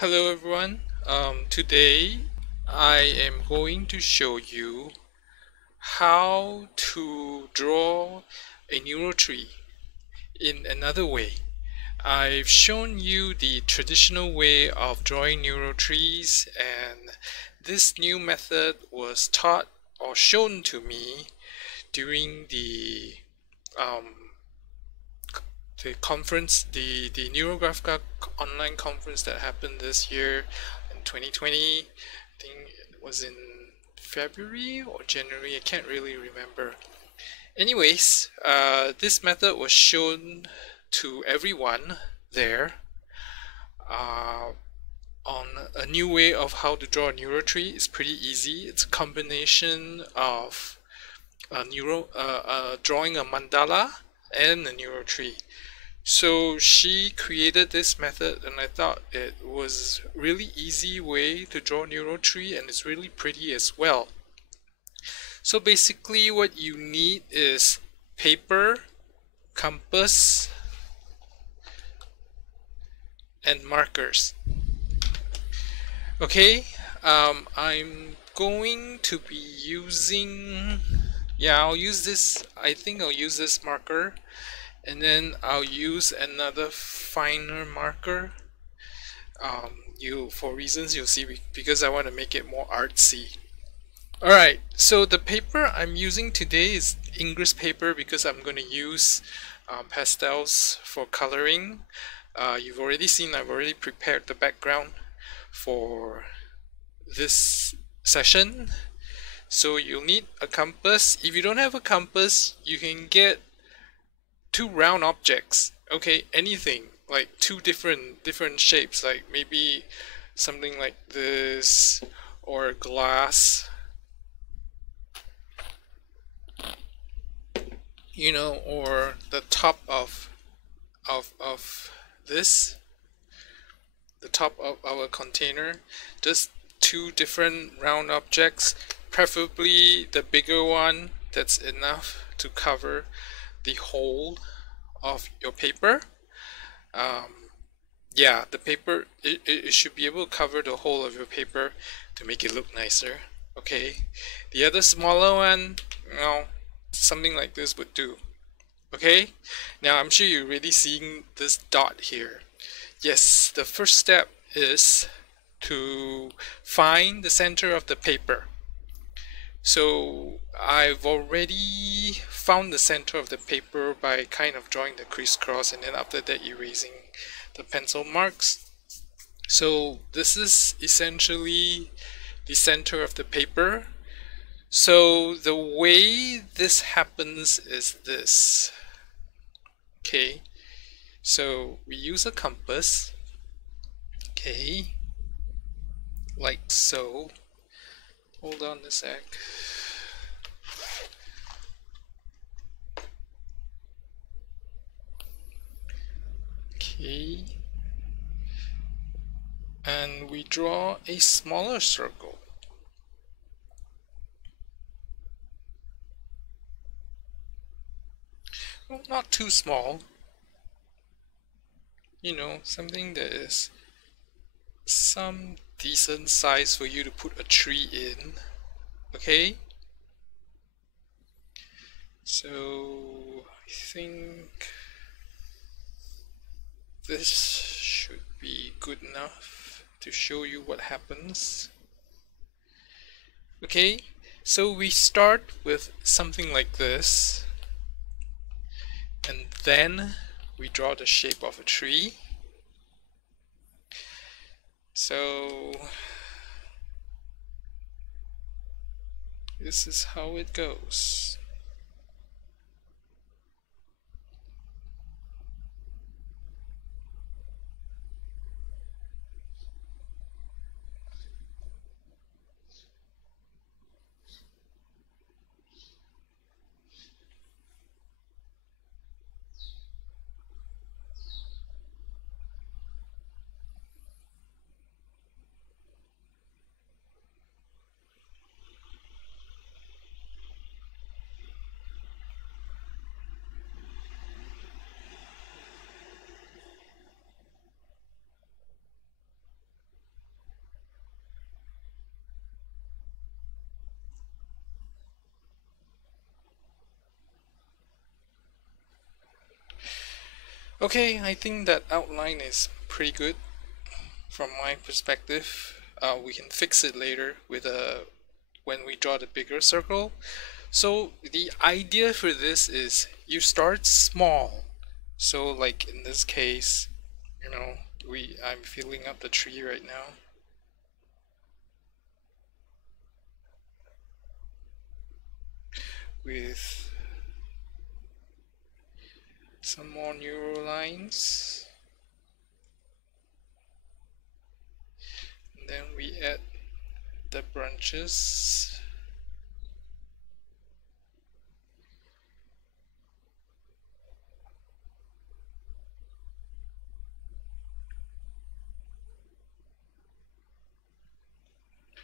Hello everyone. Today I am going to show you how to draw a neural tree in another way. I've shown you the traditional way of drawing neural trees, and this new method was taught or shown to me during um, the conference, the Neurographica online conference that happened this year in 2020. I think it was in February or January, I can't really remember. Anyways, this method was shown to everyone there uh, on a new way of how to draw a neural tree. It's pretty easy. It's a combination of drawing a mandala and a neural tree. So she created this method, and I thought it was really easy way to draw a neural tree, and it's really pretty as well. So basically what you need is paper, compass, and markers. Okay, I'm going to be using, I'll use this, I think I'll use this marker, and then I'll use another finer marker. For reasons you'll see, because I want to make it more artsy. Alright, so the paper I'm using today is Ingress paper because I'm going to use pastels for coloring. You've already seen I've already prepared the background for this session. So you'll need a compass. If you don't have a compass, you can get two round objects. Okay, anything like two different shapes, like maybe something like this, or a glass, or the top of this, the top of our container. Just two different round objects, preferably the bigger one that's enough to cover the whole of your paper. Yeah, the paper, it should be able to cover the whole of your paper to make it look nicer. Okay, the other smaller one, something like this would do. Okay, now I'm sure you're really seeing this dot here. Yes, the first step is to find the center of the paper. So I've already found the center of the paper by kind of drawing the crisscross, and then after that erasing the pencil marks. So this is essentially the center of the paper. So the way this happens is this. Okay, so we use a compass. Okay, like so. Hold on a sec. Okay, and we draw a smaller circle. Well, not too small. Something that is some decent size for you to put a tree in. Okay, so I think this should be good enough to show you what happens. Okay, so we start with something like this, and then we draw the shape of a tree. So this is how it goes. Okay, I think that outline is pretty good from my perspective. We can fix it later with when we draw the bigger circle. So the idea for this is you start small. So like in this case, you know, I'm filling up the tree right now. With some more neural lines. And then we add the branches.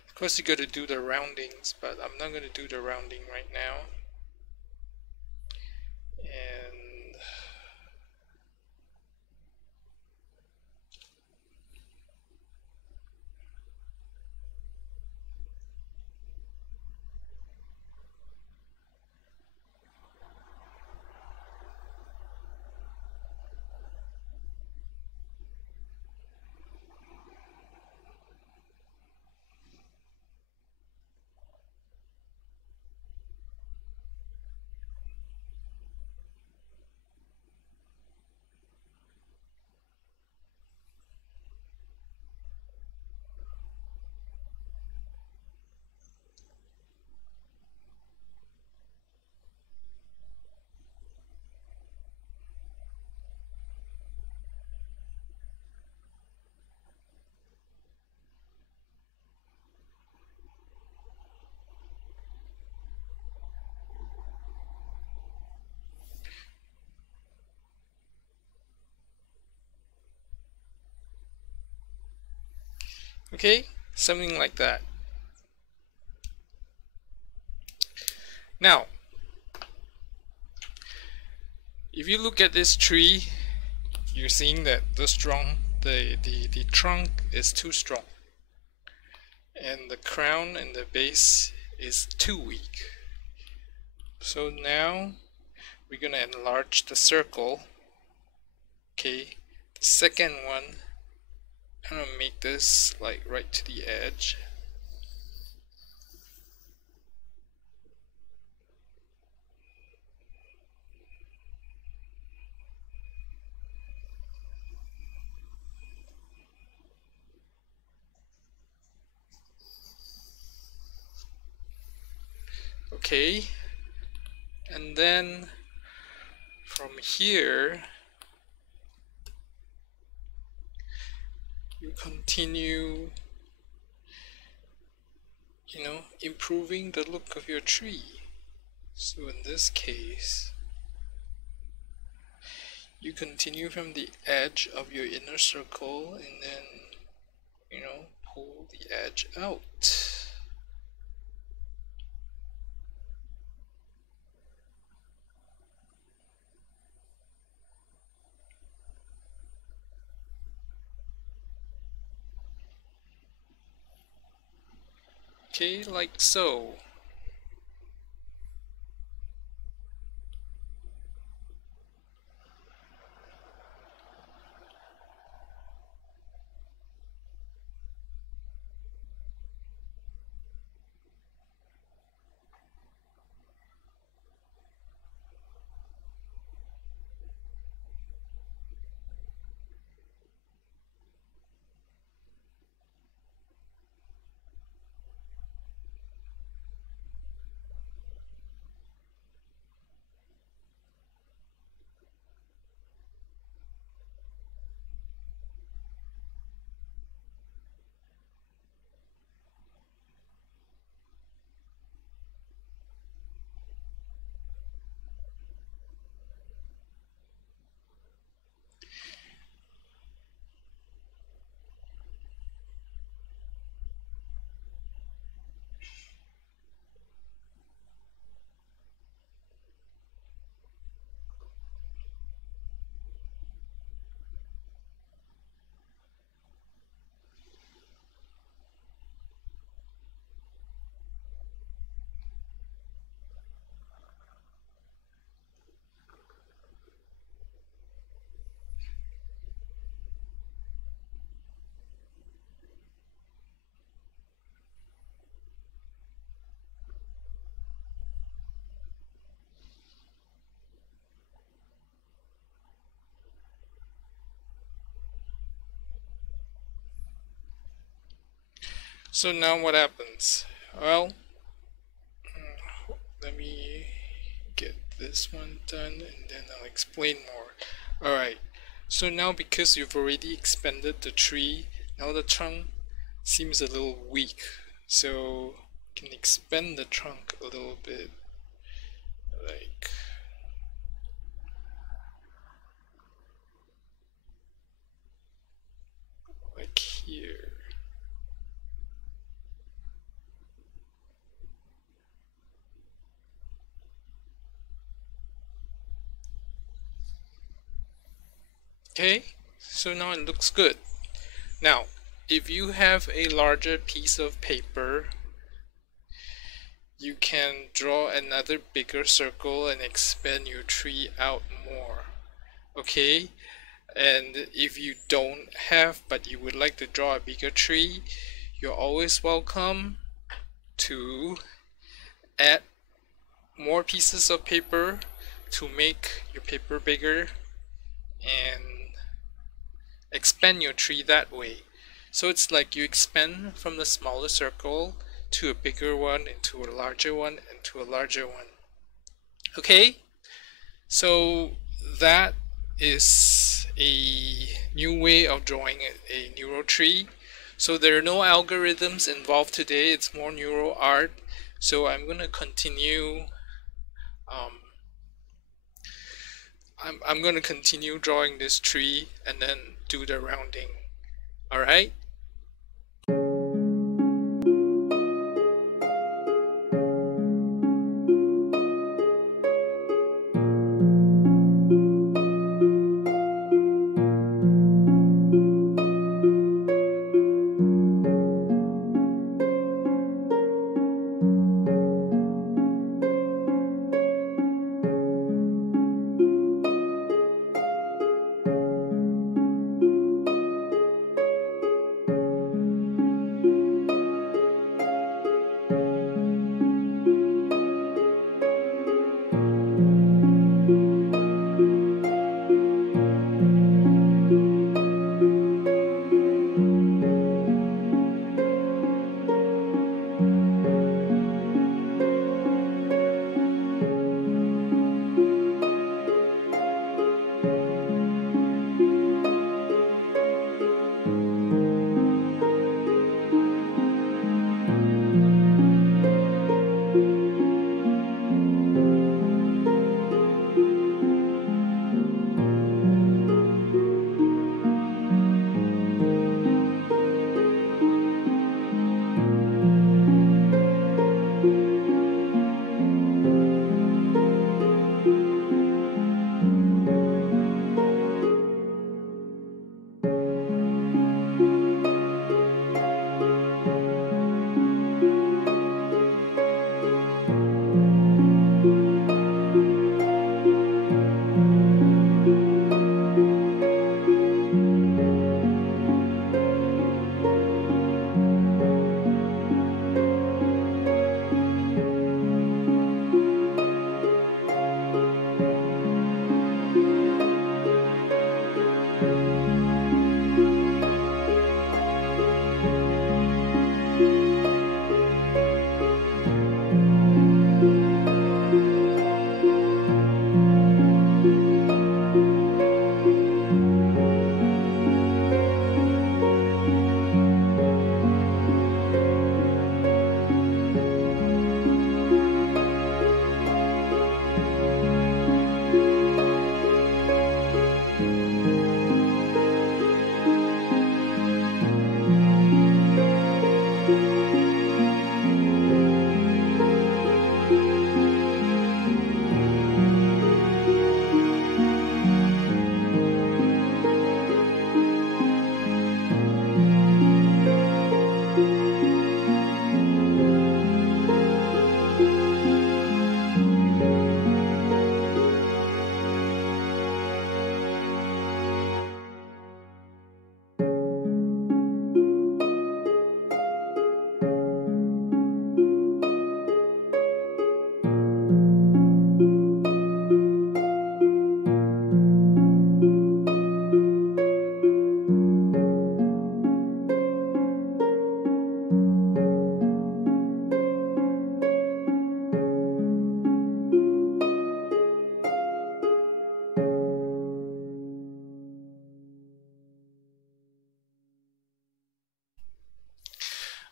Of course you got to do the roundings, but I'm not going to do the rounding right now. And okay, something like that. Now, if you look at this tree, you're seeing that the trunk is too strong, and the crown and the base is too weak. So now we're gonna enlarge the circle. Okay, the second one, I'm gonna make this like right to the edge. Okay, and then from here you continue, you know, improving the look of your tree. So in this case, you continue from the edge of your inner circle and then, you know, pull the edge out. Okay, like so. So now what happens? Well, let me get this one done and then I'll explain more. Alright, so now because you've already expanded the tree, now the trunk seems a little weak. So you can expand the trunk a little bit, like here. Okay, so now it looks good. Now, if you have a larger piece of paper, you can draw another bigger circle and expand your tree out more. Okay, and if you don't have but you would like to draw a bigger tree, you're always welcome to add more pieces of paper to make your paper bigger and expand your tree that way. So it's like you expand from the smaller circle to a bigger one, into a larger one, and to a larger one. Okay, so that is a new way of drawing a NeuroTree. So there are no algorithms involved today, it's more Neuroart. So I'm going to continue I'm going to continue drawing this tree and then do the rounding. Alright?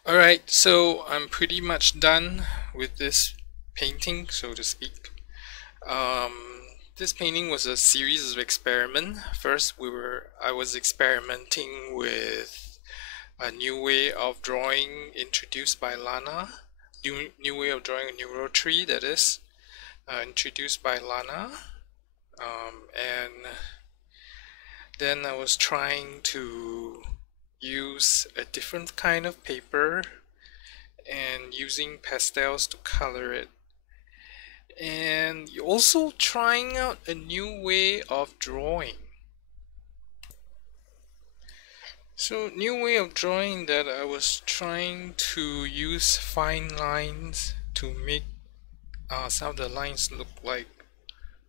Alright, so I'm pretty much done with this painting, so to speak. This painting was a series of experiments. First, I was experimenting with a new way of drawing introduced by Lana. New way of drawing a NeuroTree, that is, introduced by Lana. And then I was trying to use a different kind of paper and using pastels to color it. And also trying out a new way of drawing. So, new way of drawing that I was trying to use fine lines to make some of the lines look like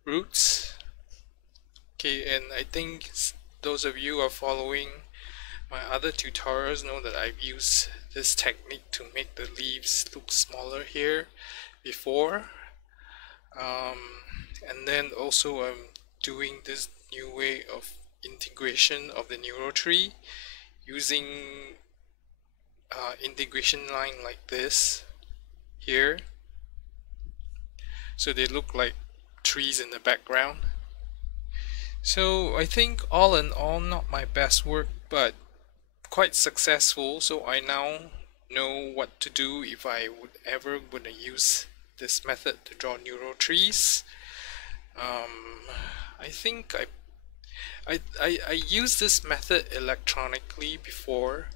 roots. Okay, and I think those of you who are following my other tutorials know that I've used this technique to make the leaves look smaller here before. And then also I'm doing this new way of integration of the NeuroTree using integration line like this here, so they look like trees in the background. So I think all in all, not my best work, but quite successful. So I now know what to do if I would ever gonna use this method to draw NeuroTrees. I think I used this method electronically before,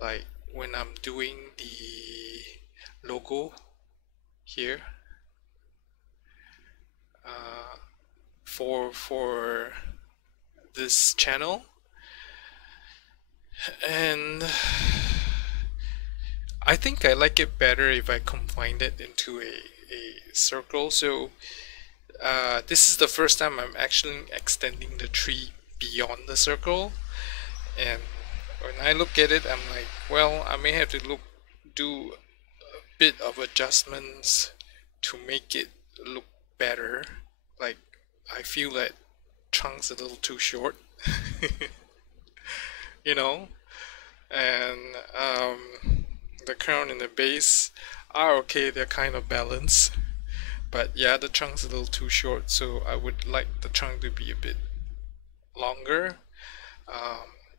like when I'm doing the logo here for this channel, and I think I like it better if I combine it into a circle. So this is the first time I'm actually extending the tree beyond the circle, and when I look at it, I'm like, well, I may have to do a bit of adjustments to make it look better. Like, I feel that trunk's a little too short, you know, and the crown and the base are okay, they're kind of balanced. But yeah, the trunk's a little too short, so I would like the trunk to be a bit longer,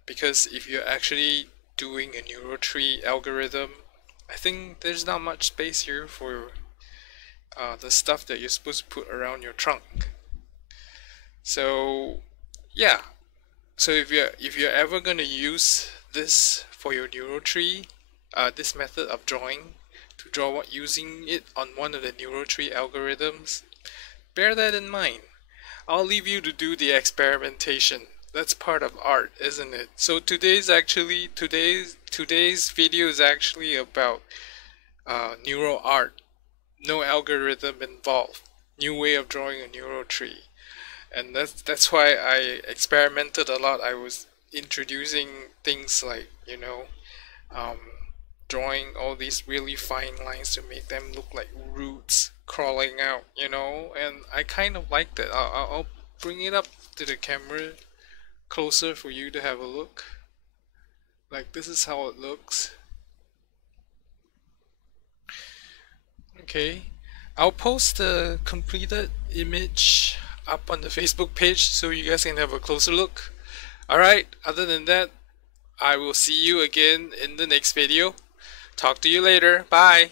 because if you're actually doing a NeuroTree algorithm, I think there's not much space here for the stuff that you're supposed to put around your trunk. So yeah, so if you're ever gonna use this for your NeuroTree, this method of drawing, to draw using it on one of the NeuroTree algorithms, bear that in mind. I'll leave you to do the experimentation. That's part of art, isn't it? So today's video is actually about Neuroart. No algorithm involved. New way of drawing a NeuroTree. And that's why I experimented a lot. I was introducing things like, you know, drawing all these really fine lines to make them look like roots crawling out, you know, and I kind of like that. I'll bring it up to the camera closer for you to have a look. Like, this is how it looks. Okay, I'll post the completed image up on the Facebook page so you guys can have a closer look. Alright, other than that, I will see you again in the next video. Talk to you later. Bye.